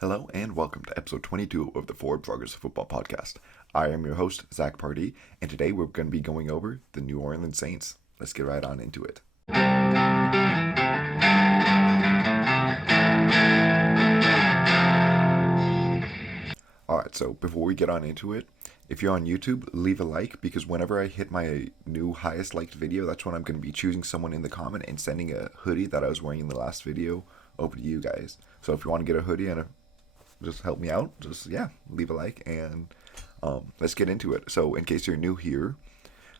Hello and welcome to episode 22 of the Forward Progress of Football podcast. I am your host, Zach Pardee, and today we're going to be going over the New Orleans Saints. Let's get right on into it. Alright, so before we get on into it, if you're on YouTube, leave a like because whenever I hit my new highest liked video, that's when I'm going to be choosing someone in the comment and sending a hoodie that I was wearing in the last video over to you guys. So if you want to get a hoodie and just help me out, leave a like and let's get into it. So in case you're new here,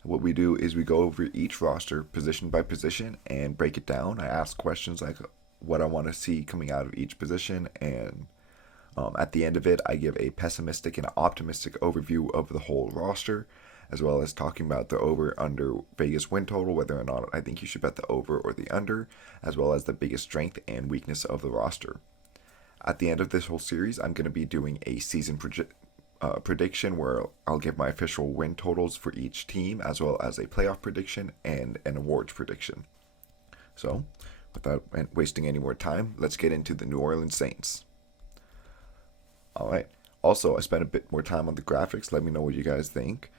what we do is we go over each roster position by position and break it down. I ask questions like what I want to see coming out of each position, and at the end of it, I give a pessimistic and optimistic overview of the whole roster, as well as talking about the over-under Vegas win total, whether or not I think you should bet the over or the under, as well as the biggest strength and weakness of the roster. At the end of this whole series, I'm going to be doing a season prediction where I'll give my official win totals for each team, as well as a playoff prediction and an awards prediction. So, without wasting any more time, let's get into the New Orleans Saints. Alright, also I spent a bit more time on the graphics. Let me know what you guys think.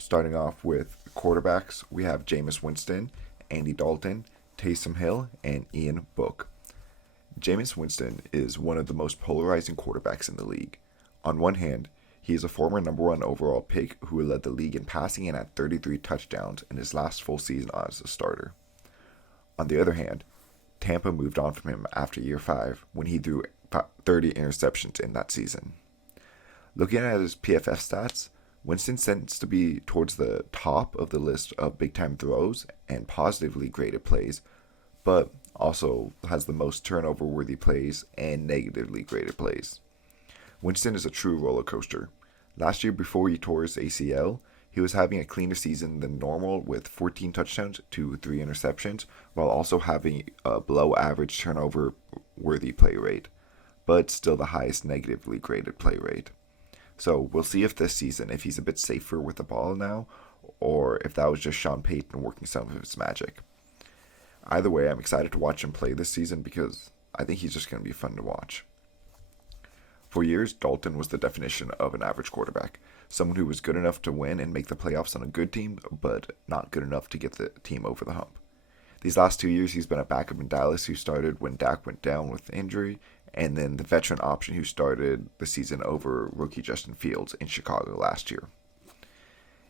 Starting off with quarterbacks, we have Jameis Winston, Andy Dalton, Taysom Hill, and Ian Book. Jameis Winston is one of the most polarizing quarterbacks in the league. On one hand, he is a former number one overall pick who led the league in passing and had 33 touchdowns in his last full season as a starter. On the other hand, Tampa moved on from him after year 5 when he threw 30 interceptions in that season. Looking at his PFF stats, Winston tends to be towards the top of the list of big-time throws and positively graded plays, but also has the most turnover-worthy plays and negatively graded plays. Winston is a true roller coaster. Last year, before he tore his ACL, he was having a cleaner season than normal with 14 touchdowns to 3 interceptions, while also having a below-average turnover-worthy play rate, but still the highest negatively graded play rate. So we'll see if this season, if he's a bit safer with the ball now, or if that was just Sean Payton working some of his magic. Either way, I'm excited to watch him play this season because I think he's just going to be fun to watch. For years, Dalton was the definition of an average quarterback, someone who was good enough to win and make the playoffs on a good team, but not good enough to get the team over the hump. These last 2 years, he's been a backup in Dallas who started when Dak went down with injury, and then the veteran option who started the season over rookie Justin Fields in Chicago last year.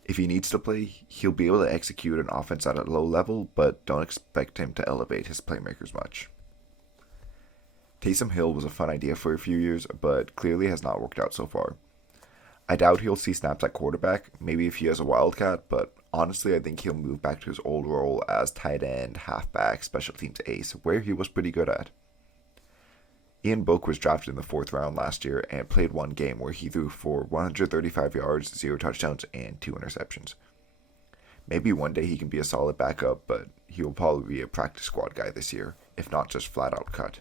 If he needs to play, he'll be able to execute an offense at a low level, but don't expect him to elevate his playmakers much. Taysom Hill was a fun idea for a few years, but clearly has not worked out so far. I doubt he'll see snaps at quarterback, maybe if he has a wildcat, but honestly I think he'll move back to his old role as tight end, halfback, special teams ace, where he was pretty good at. Ian Book was drafted in the 4th round last year and played one game where he threw for 135 yards, 0 touchdowns, and 2 interceptions. Maybe one day he can be a solid backup, but he will probably be a practice squad guy this year, if not just flat out cut.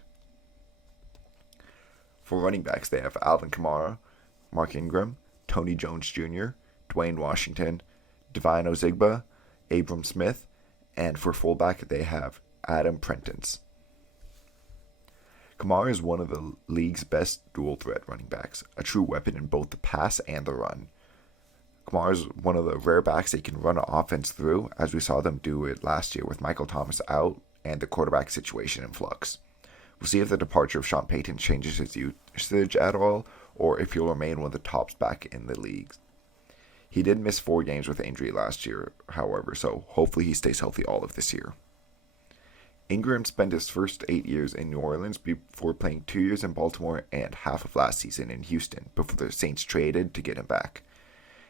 For running backs, they have Alvin Kamara, Mark Ingram, Tony Jones Jr., Dwayne Washington, Devine Ozigba, Abram Smith, and for fullback, they have Adam Prentice. Kamara is one of the league's best dual-threat running backs, a true weapon in both the pass and the run. Kamara is one of the rare backs they can run an offense through, as we saw them do it last year with Michael Thomas out and the quarterback situation in flux. We'll see if the departure of Sean Payton changes his usage at all, or if he'll remain one of the tops back in the league. He did miss 4 games with injury last year, however, so hopefully he stays healthy all of this year. Ingram spent his first 8 years in New Orleans before playing 2 years in Baltimore and half of last season in Houston before the Saints traded to get him back.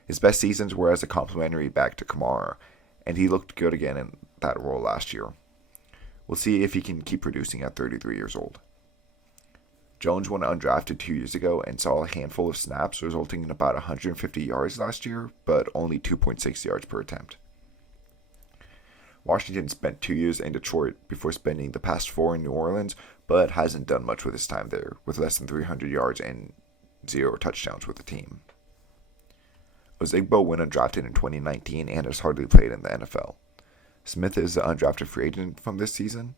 His best seasons were as a complimentary back to Kamara, and he looked good again in that role last year. We'll see if he can keep producing at 33 years old. Jones went undrafted 2 years ago and saw a handful of snaps, resulting in about 150 yards last year, but only 2.6 yards per attempt. Washington spent 2 years in Detroit before spending the past 4 in New Orleans, but hasn't done much with his time there, with less than 300 yards and 0 touchdowns with the team. Ozigbo went undrafted in 2019 and has hardly played in the NFL. Smith is an undrafted free agent from this season,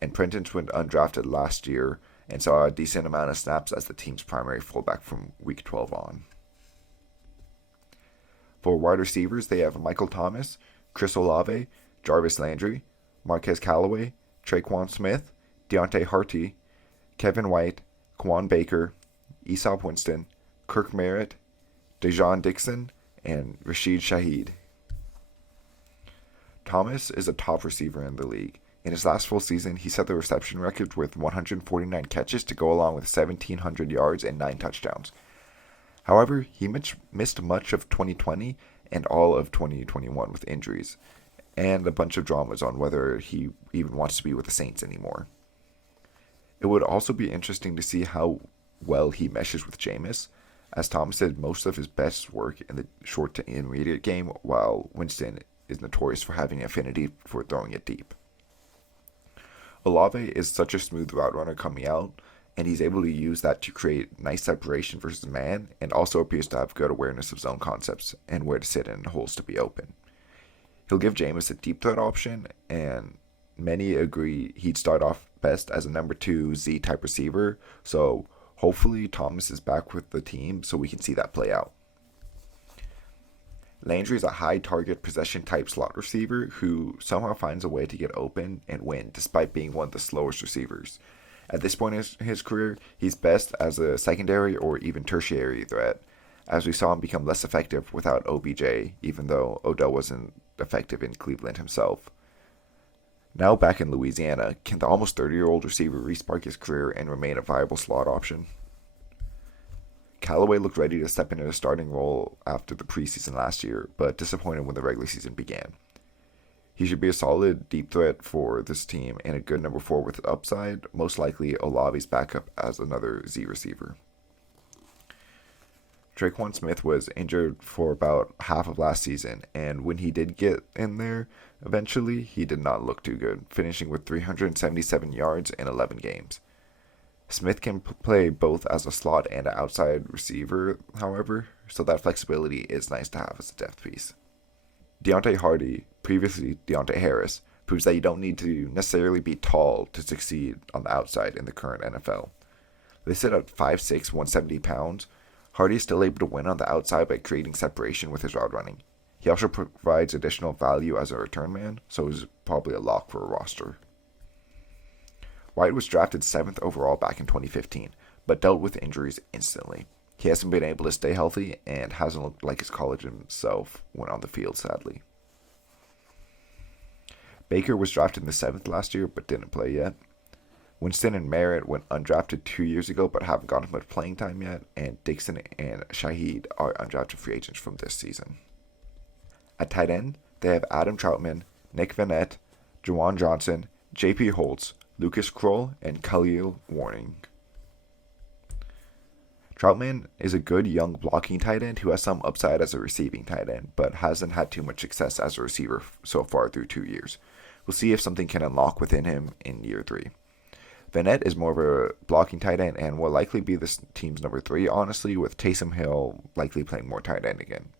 and Prentice went undrafted last year and saw a decent amount of snaps as the team's primary fullback from week 12 on. For wide receivers, they have Michael Thomas, Chris Olave, Jarvis Landry, Marquez Callaway, Traquan Smith, Deontay Harty, Kevin White, Quan Baker, Aesop Winston, Kirk Merritt, Dejon Dixon, and Rashid Shaheed. Thomas is a top receiver in the league. In his last full season, he set the reception record with 149 catches to go along with 1,700 yards and 9 touchdowns. However, he missed much of 2020 and all of 2021 with injuries, and a bunch of dramas on whether he even wants to be with the Saints anymore. It would also be interesting to see how well he meshes with Jameis, as Thomas did most of his best work in the short to intermediate game, while Winston is notorious for having an affinity for throwing it deep. Olave is such a smooth route runner coming out, and he's able to use that to create nice separation versus man, and also appears to have good awareness of zone concepts and where to sit in holes to be open. He'll give Jameis a deep threat option, and many agree he'd start off best as a number 2 Z-type receiver, so hopefully Thomas is back with the team so we can see that play out. Landry is a high target possession type slot receiver who somehow finds a way to get open and win despite being one of the slowest receivers. At this point in his career, he's best as a secondary or even tertiary threat, as we saw him become less effective without OBJ, even though Odell wasn't effective in Cleveland himself. Now back in Louisiana, can the almost 30-year-old receiver respark his career and remain a viable slot option? Callaway looked ready to step into a starting role after the preseason last year, but disappointed when the regular season began. He should be a solid deep threat for this team and a good number 4 with upside, most likely Olave's backup as another Z receiver. Traquan Smith was injured for about half of last season, and when he did get in there, eventually, he did not look too good, finishing with 377 yards in 11 games. Smith can play both as a slot and an outside receiver, however, so that flexibility is nice to have as a depth piece. Deontay Harty, previously Deontay Harris, proves that you don't need to necessarily be tall to succeed on the outside in the current NFL. Listed at 5'6", 170 pounds, Harty is still able to win on the outside by creating separation with his route running. He also provides additional value as a return man, so he's probably a lock for a roster. White was drafted 7th overall back in 2015, but dealt with injuries instantly. He hasn't been able to stay healthy and hasn't looked like his college himself when on the field, sadly. Baker was drafted in the 7th last year, but didn't play yet. Winston and Merritt went undrafted 2 years ago, but haven't gotten much playing time yet, and Dixon and Shaheed are undrafted free agents from this season. At tight end, they have Adam Troutman, Nick Vanette, Juwan Johnson, J.P. Holtz, Lucas Kroll, and Khalil Warning. Troutman is a good young blocking tight end who has some upside as a receiving tight end, but hasn't had too much success as a receiver so far through 2 years. We'll see if something can unlock within him in year 3. Vanette is more of a blocking tight end and will likely be this team's number 3, honestly, with Taysom Hill likely playing more tight end again.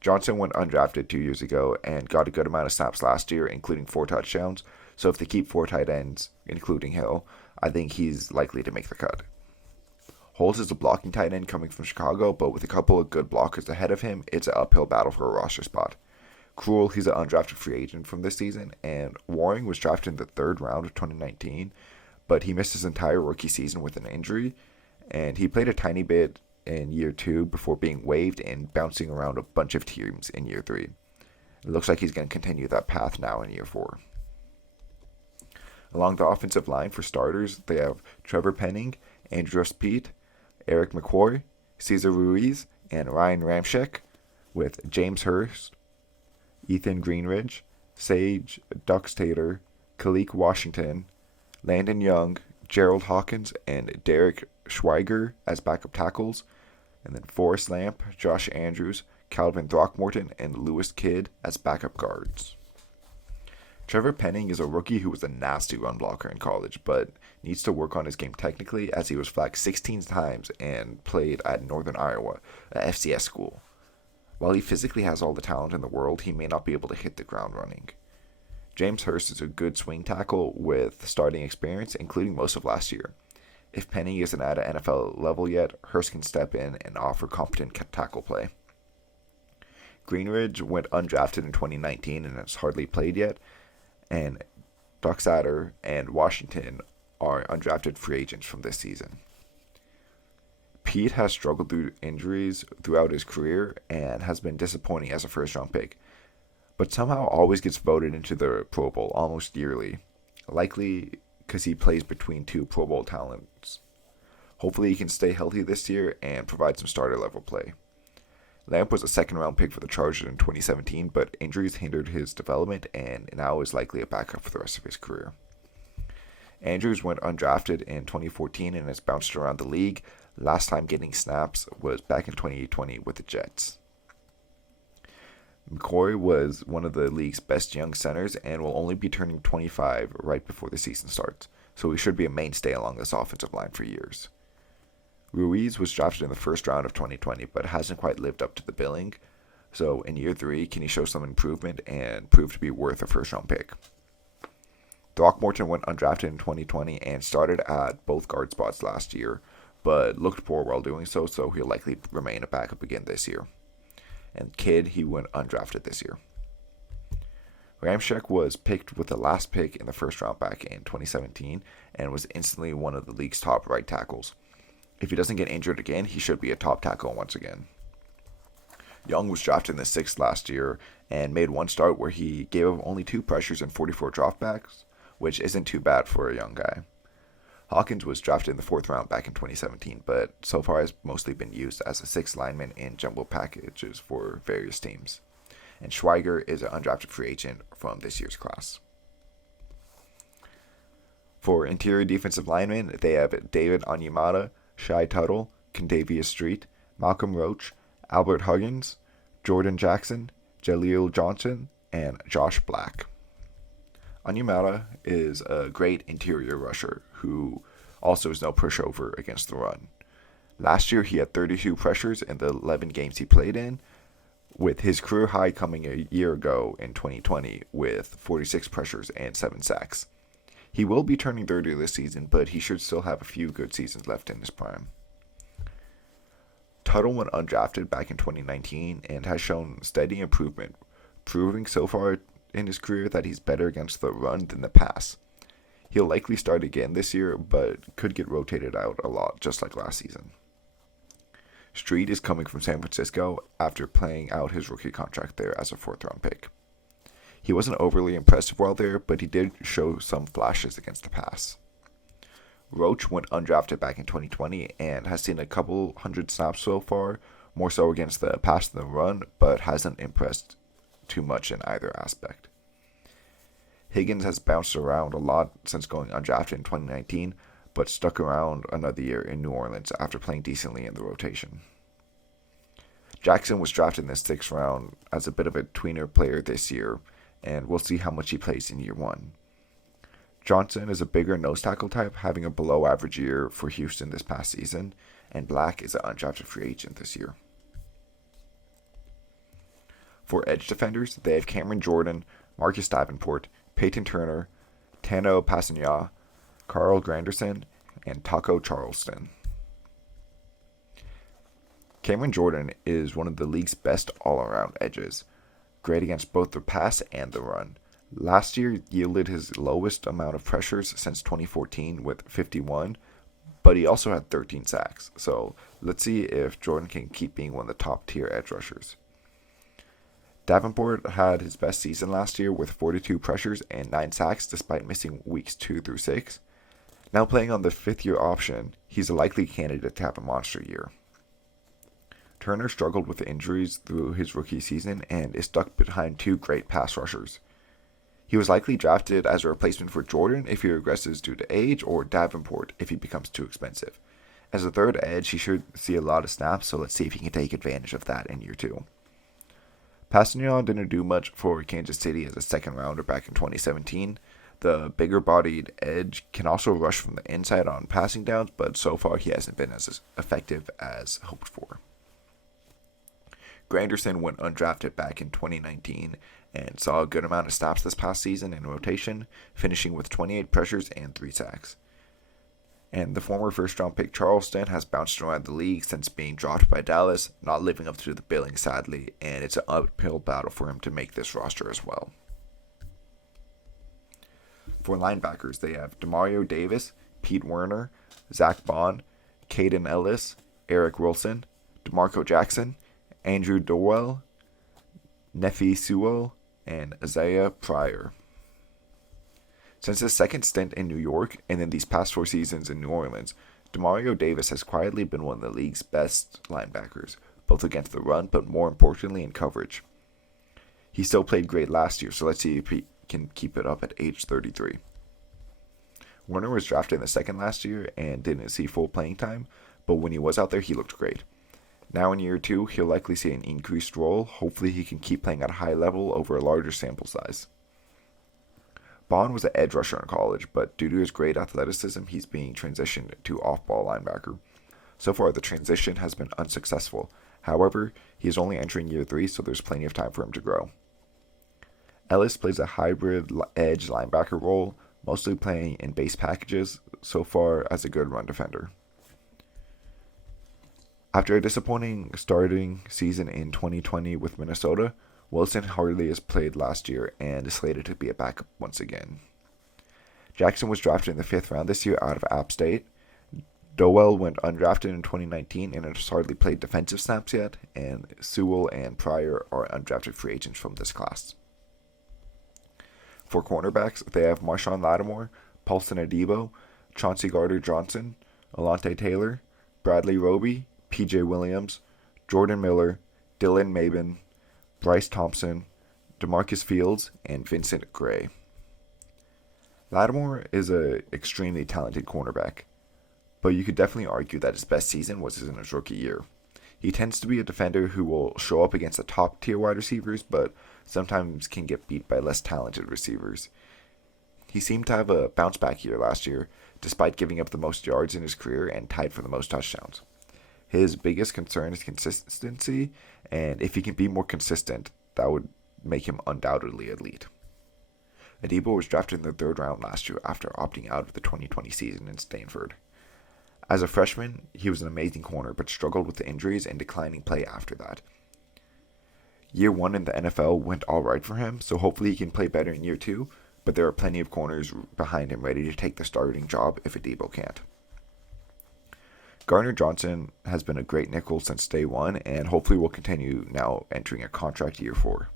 Johnson went undrafted 2 years ago and got a good amount of snaps last year, including 4 touchdowns, so if they keep 4 tight ends, including Hill, I think he's likely to make the cut. Holtz is a blocking tight end coming from Chicago, but with a couple of good blockers ahead of him, it's an uphill battle for a roster spot. Krul, he's an undrafted free agent from this season, and Waring was drafted in the 3rd round of 2019, but he missed his entire rookie season with an injury, and he played a tiny bit in year 2 before being waived and bouncing around a bunch of teams in year 3. It looks like he's going to continue that path now in year 4. Along the offensive line for starters, they have Trevor Penning, Andrews Pete, Eric McCoy, Cesar Ruiz, and Ryan Ramczyk, with James Hurst, Ethan Greenridge, Sage Duxtator, Kalik Washington, Landon Young, Gerald Hawkins, and Derek Schweiger as backup tackles, and then Forrest Lamp, Josh Andrews, Calvin Throckmorton, and Lewis Kidd as backup guards. Trevor Penning is a rookie who was a nasty run blocker in college, but needs to work on his game technically, as he was flagged 16 times and played at Northern Iowa, a FCS school. While he physically has all the talent in the world, he may not be able to hit the ground running. James Hurst is a good swing tackle with starting experience, including most of last year. If Penny isn't at an NFL level yet, Hurst can step in and offer competent tackle play. Greenridge went undrafted in 2019 and has hardly played yet, and Doxater and Washington are undrafted free agents from this season. Pete has struggled through injuries throughout his career and has been disappointing as a first-round pick, but somehow always gets voted into the Pro Bowl almost yearly, likely because he plays between two Pro Bowl talents. Hopefully he can stay healthy this year and provide some starter-level play. Lamp was a second-round pick for the Chargers in 2017, but injuries hindered his development and now is likely a backup for the rest of his career. Andrews went undrafted in 2014 and has bounced around the league. Last time getting snaps was back in 2020 with the Jets. McCoy was one of the league's best young centers and will only be turning 25 right before the season starts, so he should be a mainstay along this offensive line for years. Ruiz was drafted in the first round of 2020 but hasn't quite lived up to the billing, so in year 3 can he show some improvement and prove to be worth a first round pick. Throckmorton went undrafted in 2020 and started at both guard spots last year, but looked poor while doing so, so he'll likely remain a backup again this year. And Kidd, he went undrafted this year. Ramczyk was picked with the last pick in the first round back in 2017 and was instantly one of the league's top right tackles. If he doesn't get injured again, he should be a top tackle once again. Young was drafted in the 6th last year and made one start where he gave up only 2 pressures and 44 dropbacks, which isn't too bad for a young guy. Hawkins was drafted in the 4th round back in 2017, but so far has mostly been used as a 6th lineman in jumbo packages for various teams. And Schweiger is an undrafted free agent from this year's class. For interior defensive linemen, they have David Onyemata, Shai Tuttle, Kendavius Street, Malcolm Roach, Albert Huggins, Jordan Jackson, Jaleel Johnson, and Josh Black. Onyemata is a great interior rusher who also is no pushover against the run. Last year he had 32 pressures in the 11 games he played in, with his career high coming a year ago in 2020 with 46 pressures and 7 sacks. He will be turning 30 this season, but he should still have a few good seasons left in his prime. Tuttle went undrafted back in 2019 and has shown steady improvement, proving so far in his career that he's better against the run than the pass. He'll likely start again this year, but could get rotated out a lot, just like last season. Street is coming from San Francisco after playing out his rookie contract there as a 4th round pick. He wasn't overly impressive while there, but he did show some flashes against the pass. Roach went undrafted back in 2020 and has seen a couple hundred snaps so far, more so against the pass than the run, but hasn't impressed too much in either aspect. Higgins has bounced around a lot since going undrafted in 2019, but stuck around another year in New Orleans after playing decently in the rotation. Jackson was drafted in the 6th round as a bit of a tweener player this year, and we'll see how much he plays in year 1. Johnson is a bigger nose tackle type, having a below average year for Houston this past season, and Black is an undrafted free agent this year. For edge defenders, they have Cameron Jordan, Marcus Davenport, Peyton Turner, Tano Passanha, Carl Granderson, and Taco Charleston. Cameron Jordan is one of the league's best all-around edges, great against both the pass and the run. Last year yielded his lowest amount of pressures since 2014 with 51, but he also had 13 sacks, so let's see if Jordan can keep being one of the top-tier edge rushers. Davenport had his best season last year with 42 pressures and 9 sacks despite missing weeks 2 through 6. Now playing on the 5th-year option, he's a likely candidate to have a monster year. Turner struggled with injuries through his rookie season and is stuck behind 2 great pass rushers. He was likely drafted as a replacement for Jordan if he regresses due to age, or Davenport if he becomes too expensive. As a third edge, he should see a lot of snaps, so let's see if he can take advantage of that in year 2. Passanha didn't do much for Kansas City as a 2nd rounder back in 2017. The bigger-bodied edge can also rush from the inside on passing downs, but so far he hasn't been as effective as hoped for. Granderson went undrafted back in 2019 and saw a good amount of snaps this past season in rotation, finishing with 28 pressures and 3 sacks. And the former first round pick Charleston has bounced around the league since being dropped by Dallas, not living up to the billing sadly, and it's an uphill battle for him to make this roster as well. For linebackers, they have Demario Davis, Pete Werner, Zach Bond, Caden Ellis, Eric Wilson, DeMarco Jackson, Andrew Dowell, Nefi Sewell, and Isaiah Pryor. Since his second stint in New York and in these past 4 seasons in New Orleans, Demario Davis has quietly been one of the league's best linebackers, both against the run but more importantly in coverage. He still played great last year, so let's see if he can keep it up at age 33. Werner was drafted in the second last year and didn't see full playing time, but when he was out there, he looked great. Now in year 2, he'll likely see an increased role. Hopefully he can keep playing at a high level over a larger sample size. Bond was an edge rusher in college, but due to his great athleticism, he's being transitioned to off-ball linebacker. So far, the transition has been unsuccessful. However, he is only entering year 3, so there's plenty of time for him to grow. Ellis plays a hybrid edge linebacker role, mostly playing in base packages, so far as a good run defender. After a disappointing starting season in 2020 with Minnesota, Wilson hardly has played last year and is slated to be a backup once again. Jackson was drafted in the 5th round this year out of App State. Dowell went undrafted in 2019 and has hardly played defensive snaps yet, and Sewell and Pryor are undrafted free agents from this class. For cornerbacks, they have Marshawn Lattimore, Paulson Adebo, Chauncey Gardner-Johnson, Alante Taylor, Bradley Roby, P.J. Williams, Jordan Miller, Dylan Mabin, Bryce Thompson, DeMarcus Fields, and Vincent Gray. Lattimore is an extremely talented cornerback, but you could definitely argue that his best season was in his rookie year. He tends to be a defender who will show up against the top tier wide receivers, but sometimes can get beat by less talented receivers. He seemed to have a bounce back year last year, despite giving up the most yards in his career and tied for the most touchdowns. His biggest concern is consistency, and if he can be more consistent, that would make him undoubtedly elite. Adebo was drafted in the 3rd round last year after opting out of the 2020 season in Stanford. As a freshman, he was an amazing corner, but struggled with the injuries and declining play after that. Year 1 in the NFL went alright for him, so hopefully he can play better in year 2, but there are plenty of corners behind him ready to take the starting job if Adebo can't. Gardner-Johnson has been a great nickel since day 1 and hopefully will continue now entering a contract year 4.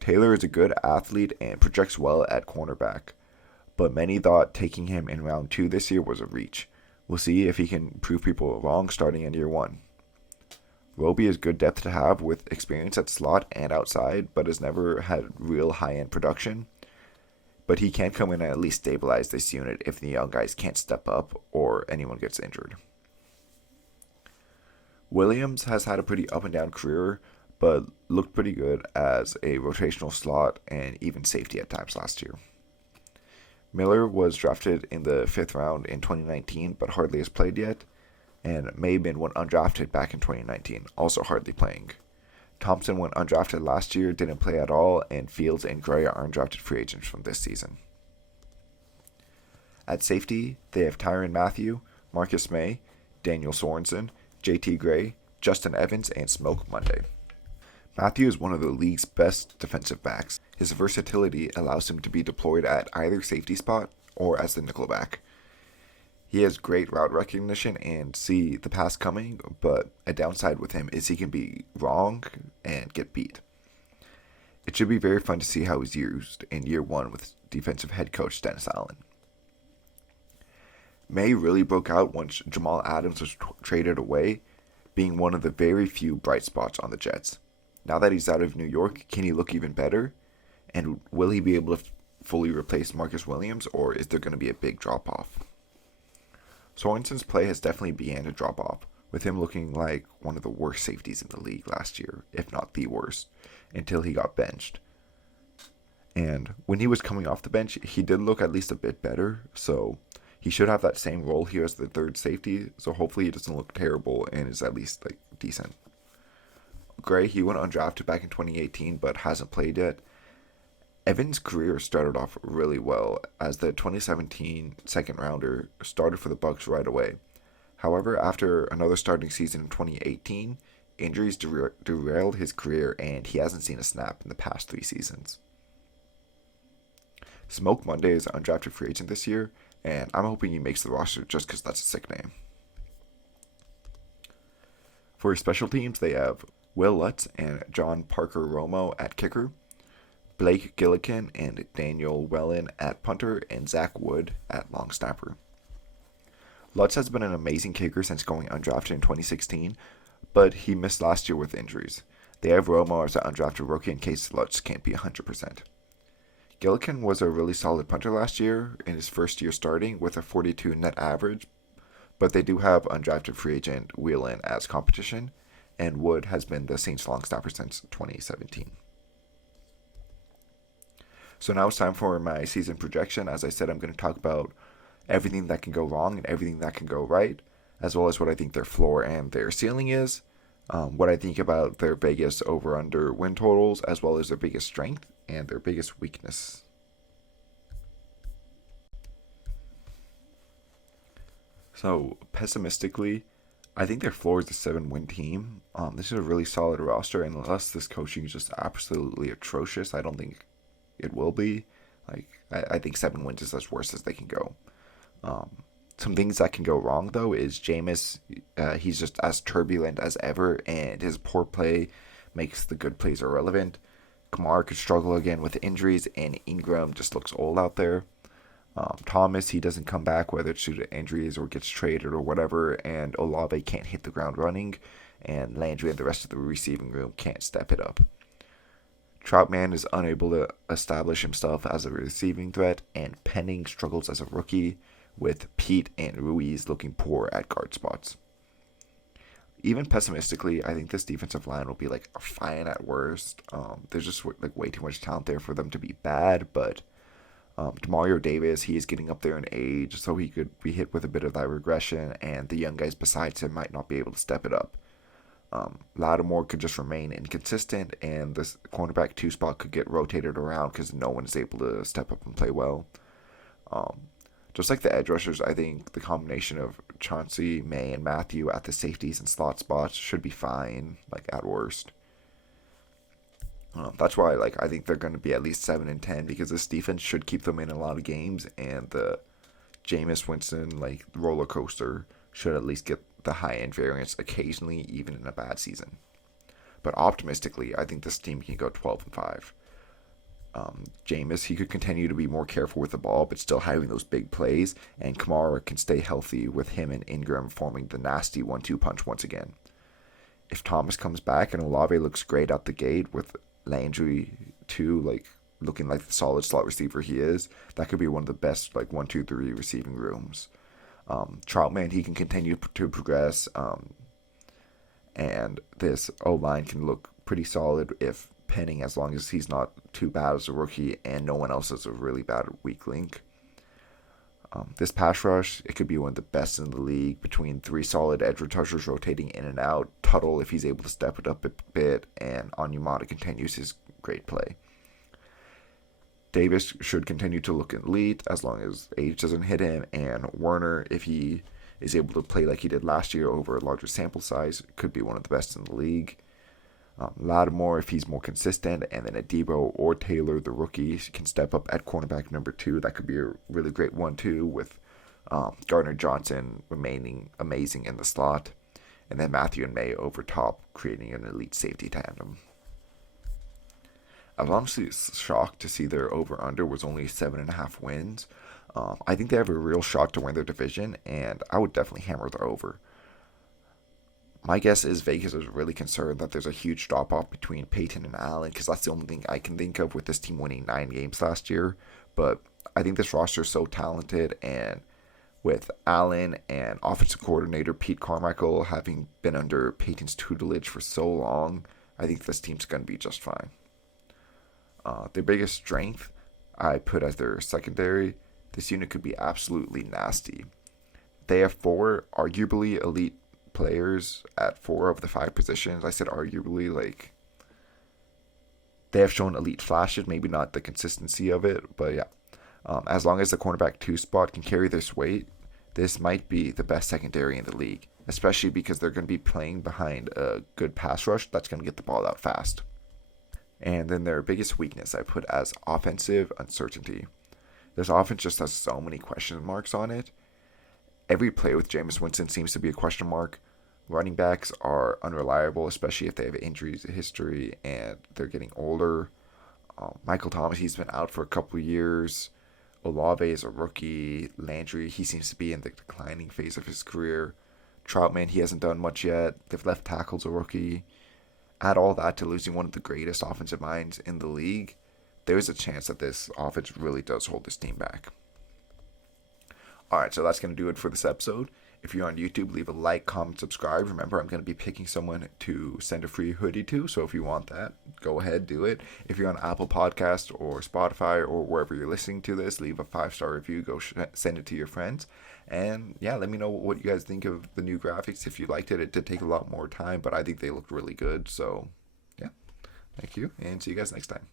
Taylor is a good athlete and projects well at cornerback, but many thought taking him in round 2 this year was a reach. We'll see if he can prove people wrong starting in year 1. Roby is good depth to have with experience at slot and outside, but has never had real high-end production. But he can come in and at least stabilize this unit if the young guys can't step up or anyone gets injured. Williams has had a pretty up and down career, but looked pretty good as a rotational slot and even safety at times last year. Miller was drafted in the 5th round in 2019, but hardly has played yet, and Mabin went undrafted back in 2019, also hardly playing. Thompson went undrafted last year, didn't play at all, and Fields and Gray are undrafted free agents from this season. At safety, they have Tyrann Mathieu, Marcus May, Daniel Sorensen, JT Gray, Justin Evans, and Smoke Monday. Mathieu is one of the league's best defensive backs. His versatility allows him to be deployed at either safety spot or as the nickelback. He has great route recognition and see the pass coming, but a downside with him is he can be wrong and get beat. It should be very fun to see how he's used in year 1 with defensive head coach Dennis Allen. May really broke out once Jamal Adams was traded away, being one of the very few bright spots on the Jets. Now that he's out of New York, can he look even better? And will he be able to fully replace Marcus Williams, or is there going to be a big drop-off? Sorensen's play has definitely began to drop off, with him looking like one of the worst safeties in the league last year, if not the worst, until he got benched. And when he was coming off the bench, he did look at least a bit better, so he should have that same role here as the 3rd safety, so hopefully he doesn't look terrible and is at least decent. Gray, he went undrafted back in 2018, but hasn't played yet. Evan's career started off really well as the 2017 second rounder started for the Bucks right away. However, after another starting season in 2018, injuries derailed his career and he hasn't seen a snap in the past 3 seasons. Smoke Monday is an undrafted free agent this year, and I'm hoping he makes the roster just because that's a sick name. For his special teams, they have Will Lutz and John Parker Romo at kicker, Blake Gillikin and Daniel Wellen at punter, and Zach Wood at long snapper. Lutz has been an amazing kicker since going undrafted in 2016, but he missed last year with injuries. They have Romo as an undrafted rookie in case Lutz can't be 100%. Gillikin was a really solid punter last year in his first year starting with a 42 net average, but they do have undrafted free agent Whelan as competition, and Wood has been the Saints long snapper since 2017. So now it's time for my season projection. As I said, I'm going to talk about everything that can go wrong and everything that can go right, as well as what I think their floor and their ceiling is, what I think about their Vegas over-under win totals, as well as their biggest strength and their biggest weakness. So, pessimistically, I think their floor is a 7-win team. This is a really solid roster, and unless this coaching is just absolutely atrocious, I don't think it will be. I think 7 wins is as worst as they can go. Some things that can go wrong, though, is Jameis. He's just as turbulent as ever, and his poor play makes the good plays irrelevant. Kamara could struggle again with injuries, and Ingram just looks old out there. Thomas, he doesn't come back, whether it's due to injuries or gets traded or whatever, and Olave can't hit the ground running, and Landry and the rest of the receiving room can't step it up. Troutman is unable to establish himself as a receiving threat, and Penning struggles as a rookie, with Pete and Ruiz looking poor at guard spots. Even pessimistically, I think this defensive line will be like fine at worst. There's just like way too much talent there for them to be bad, but Demario Davis, he is getting up there in age, so he could be hit with a bit of that regression, and the young guys besides him might not be able to step it up. Lattimore could just remain inconsistent, and this cornerback 2 spot could get rotated around because no one is able to step up and play well. Just like the edge rushers, I think the combination of Chauncey, May, and Matthew at the safeties and slot spots should be fine, like at worst. That's why, I think they're going to be at least 7-10 because this defense should keep them in a lot of games, and the Jameis Winston roller coaster should at least get the high end variance occasionally, even in a bad season. But optimistically, I think this team can go 12-5. Jameis, he could continue to be more careful with the ball, but still having those big plays, and Kamara can stay healthy with him and Ingram forming the nasty 1-2 punch once again. If Thomas comes back and Olave looks great out the gate with Landry too, looking like the solid slot receiver he is, that could be one of the best 1-2-3 receiving rooms. Troutman, he can continue to progress, and this O-line can look pretty solid if Penning, as long as he's not too bad as a rookie and no one else is a really bad weak link. This pass rush, it could be one of the best in the league between 3 solid edge rushers rotating in and out. Tuttle, if he's able to step it up a bit, and Onyemata continues his great play. Davis should continue to look elite as long as age doesn't hit him, and Werner, if he is able to play like he did last year over a larger sample size, could be one of the best in the league. Lattimore, if he's more consistent, and then Adebo or Taylor, the rookie, can step up at cornerback number 2. That could be a really great 1-2 with Gardner Johnson remaining amazing in the slot, and then Matthew and May over top, creating an elite safety tandem. I was honestly shocked to see their over-under was only 7.5 wins. I think they have a real shot to win their division, and I would definitely hammer the over. My guess is Vegas is really concerned that there's a huge drop-off between Peyton and Allen, because that's the only thing I can think of with this team winning 9 games last year. But I think this roster is so talented, and with Allen and offensive coordinator Pete Carmichael having been under Peyton's tutelage for so long, I think this team's going to be just fine. Their biggest strength, I put as their secondary. This unit could be absolutely nasty. They have 4 arguably elite players at 4 of the 5 positions. I said arguably, They have shown elite flashes, maybe not the consistency of it, but yeah. As long as the cornerback 2 spot can carry this weight, this might be the best secondary in the league, especially because they're going to be playing behind a good pass rush that's going to get the ball out fast. And then their biggest weakness I put as offensive uncertainty. This offense just has so many question marks on it. Every play with Jameis Winston seems to be a question mark. Running backs are unreliable, especially if they have injuries history and they're getting older. Michael Thomas, he's been out for a couple of years. Olave is a rookie. Landry, he seems to be in the declining phase of his career. Troutman, he hasn't done much yet. They've left tackles a rookie. Add all that to losing one of the greatest offensive minds in the league, there's a chance that this offense really does hold this team back. Alright, so that's going to do it for this episode. If you're on YouTube, leave a like, comment, subscribe. Remember, I'm going to be picking someone to send a free hoodie to, so if you want that, go ahead, do it. If you're on Apple Podcast or Spotify or wherever you're listening to this, leave a 5-star review. Go send it to your friends. And yeah, let me know what you guys think of the new graphics. If you liked it, it did take a lot more time, but I think they looked really good. So yeah, thank you, and see you guys next time.